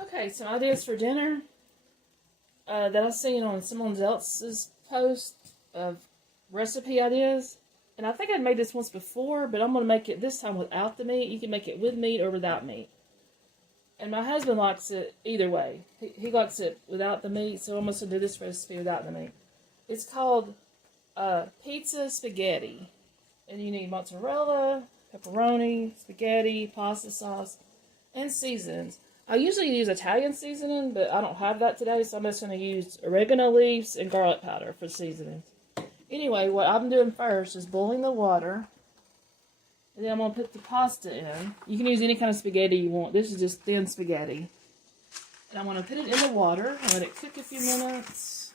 Okay, some ideas for dinner that I've seen on someone else's post of recipe ideas. And I think I'd made this once before, but I'm going to make it this time without the meat. You can make it with meat or without meat. And my husband likes it either way. He likes it without the meat, so I'm going to do this recipe without the meat. It's called pizza spaghetti. And you need mozzarella, pepperoni, spaghetti, pasta sauce, and seasonings. I usually use Italian seasoning, but I don't have that today, so I'm just going to use oregano leaves and garlic powder for seasoning. Anyway, what I'm doing first is boiling the water, and then I'm going to put the pasta in. You can use any kind of spaghetti you want. This is just thin spaghetti. And I'm going to put it in the water and let it cook a few minutes.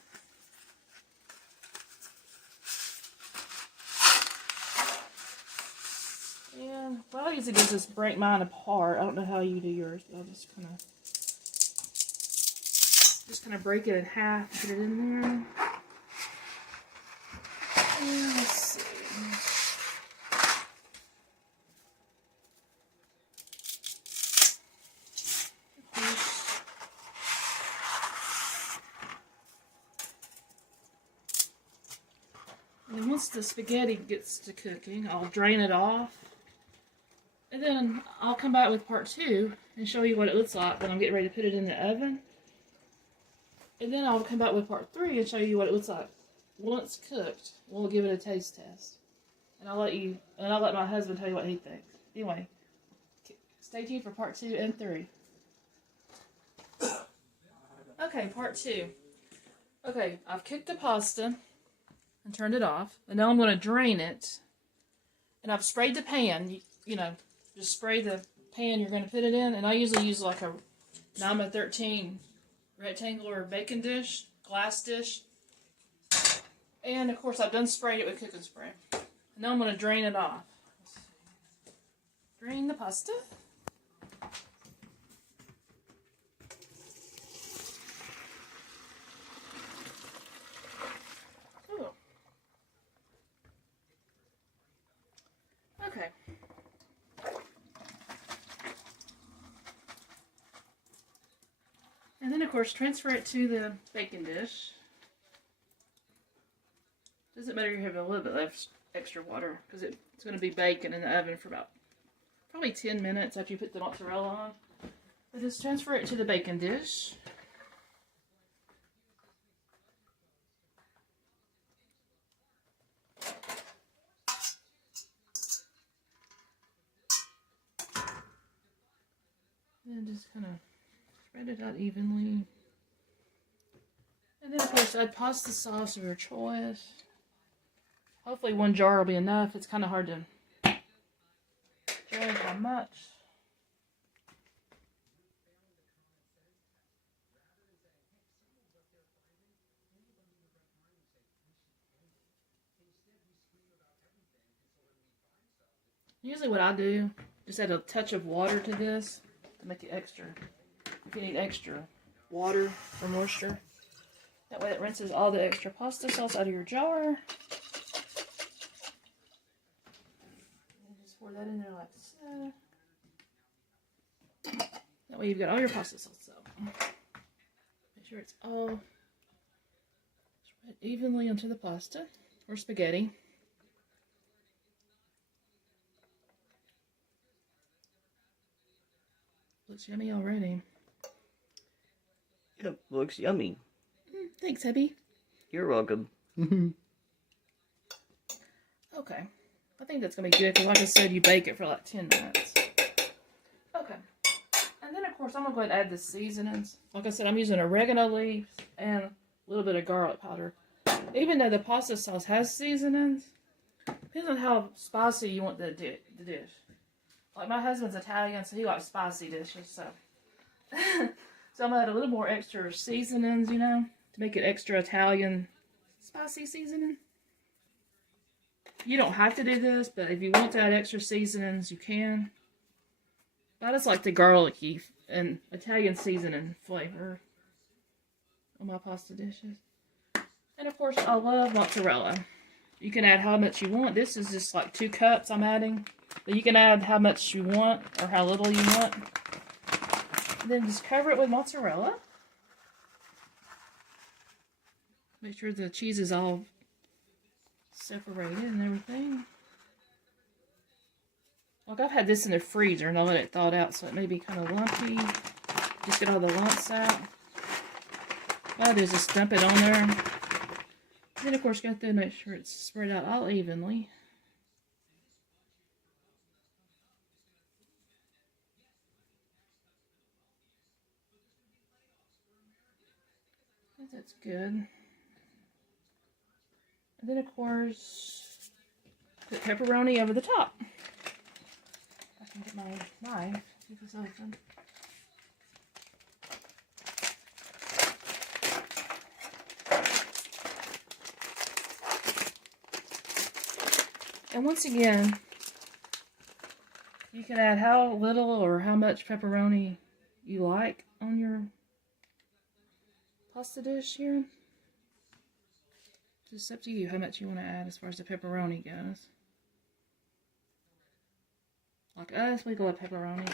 And what I usually do is just break mine apart. I don't know how you do yours, but I'll just kind of break it in half and put it in there. And let's see. And once the spaghetti gets to cooking, I'll drain it off. And then I'll come back with part 2 and show you what it looks like when I'm getting ready to put it in the oven. And then I'll come back with part 3 and show you what it looks like once cooked. We'll give it a taste test. And I'll let my husband tell you what he thinks. Anyway, stay tuned for part 2 and 3. Okay, part 2. Okay, I've cooked the pasta and turned it off. And now I'm going to drain it. And I've sprayed the pan. You know, just spray the pan you're going to put it in. And I usually use like a 9x13 rectangular baking dish, glass dish. And of course I've done sprayed it with cooking spray. And now I'm going to drain it off. Drain the pasta. Ooh. Okay. And then of course transfer it to the baking dish. Doesn't matter if you have a little bit left extra water because it's going to be baking in the oven for about probably 10 minutes after you put the mozzarella on. But just transfer it to the baking dish. And just kind of spread it out evenly. And then of course add pasta sauce of your choice. Hopefully 1 jar will be enough. It's kind of hard to judge how much. Usually what I do, just add a touch of water to this to make it extra. If you need extra water or moisture. That way it rinses all the extra pasta sauce out of your jar. Pour that in there like so. That way you've got all your pasta sauce out. Make sure it's all spread evenly onto the pasta or spaghetti. Looks yummy already. Yep, looks yummy. Thanks, hubby. You're welcome. Okay. I think that's going to be good because, like I said, you bake it for like 10 minutes. Okay. And then, of course, I'm going to go ahead and add the seasonings. Like I said, I'm using oregano leaves and a little bit of garlic powder. Even though the pasta sauce has seasonings, depends on how spicy you want the dish. Like, my husband's Italian, so he likes spicy dishes, so. So I'm going to add a little more extra seasonings, you know, to make it extra Italian spicy seasoning. You don't have to do this, but if you want to add extra seasonings, you can. But I just like the garlicky and Italian seasoning flavor on my pasta dishes. And of course, I love mozzarella. You can add how much you want. This is just like 2 cups I'm adding. But you can add how much you want or how little you want. Then just cover it with mozzarella. Make sure the cheese is all separated and everything. Like I've had this in the freezer and I let it thaw out so it may be kind of lumpy. Just get all the lumps out. All I do is just dump it on there. Then of course go through and make sure it's spread out all evenly. I think that's good. And then of course put pepperoni over the top. I can get my knife, keep this open. And once again, you can add how little or how much pepperoni you like on your pasta dish here. It's up to you how much you want to add as far as the pepperoni goes. Like us, we love pepperoni.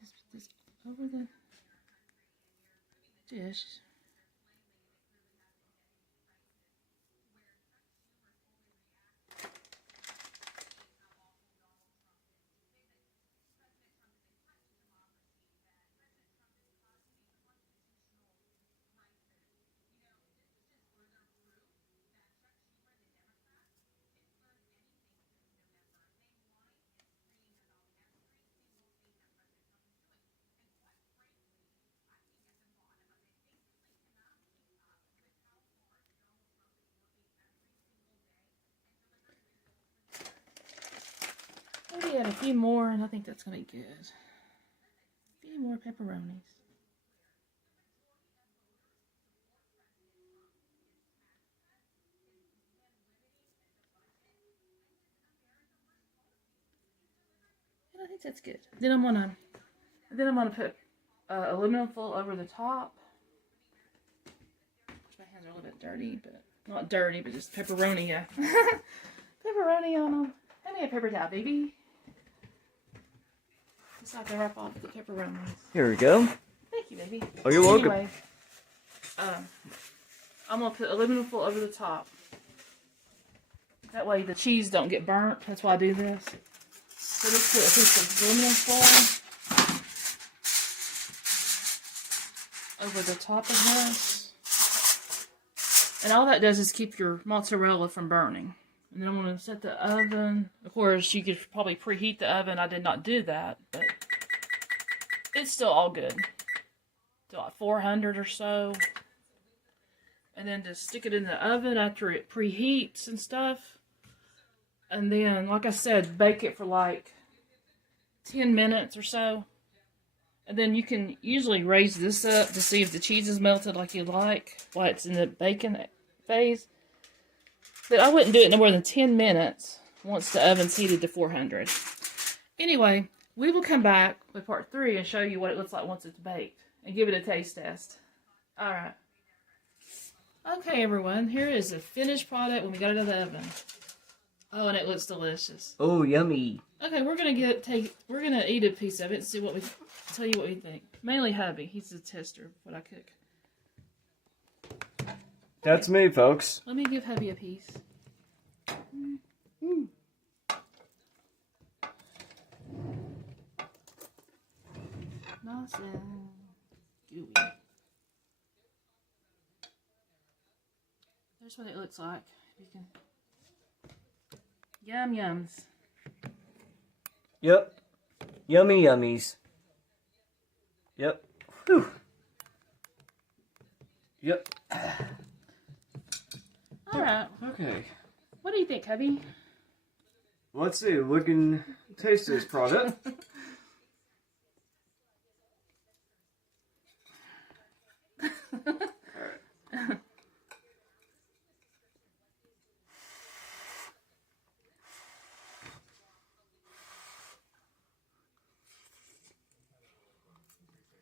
Just put this over the dish. Maybe add a few more, and I think that's going to be good. A few more pepperonis. And I think that's good. Then I'm gonna put aluminum foil over the top. My hands are a little bit dirty, but not dirty, but just pepperoni. Yeah, pepperoni on them. Hand me a paper towel, baby. Just have to wrap off the pepperonis. Here we go. Thank you, baby. Oh, you're welcome. Anyway, I'm gonna put aluminum foil over the top. That way the cheese don't get burnt. That's why I do this. So let's put a piece of aluminum foil over the top of this. And all that does is keep your mozzarella from burning. And then I'm going to set the oven. Of course, you could probably preheat the oven. I did not do that, but it's still all good. To like 400 or so. And then just stick it in the oven after it preheats and stuff. And then, like I said, bake it for like 10 minutes or so. And then you can usually raise this up to see if the cheese is melted like you like while it's in the baking phase. But I wouldn't do it no more than 10 minutes once the oven's heated to 400. Anyway, we will come back with part 3 and show you what it looks like once it's baked. And give it a taste test. Alright. Okay, everyone. Here is the finished product when we got it out of the oven. Oh, and it looks delicious. Oh, yummy. Okay, we're gonna eat a piece of it and see what tell you what we think. Mainly hubby, he's the tester of what I cook. That's me, folks. Let me give hubby a piece. Nice and gooey. There's what it looks like. You can. Yum yums. Yep. Yummy yummies. Yep. Whew. Yep. Alright. Okay. What do you think, hubby? Let's see. Look and taste this product.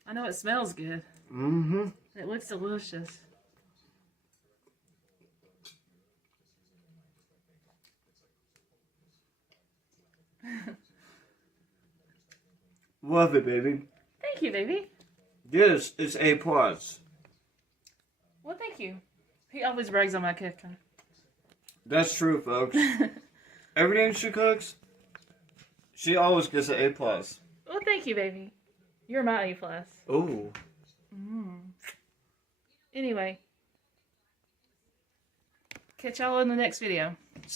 I know it smells good. Mm-hmm. It looks delicious. Love it, baby. Thank you, baby. This is A+. Well, thank you. He always brags on my cooking. That's true, folks. Everything she cooks, she always gets an A+. Well, thank you, baby. You're my A+. Ooh. Anyway. Catch y'all in the next video.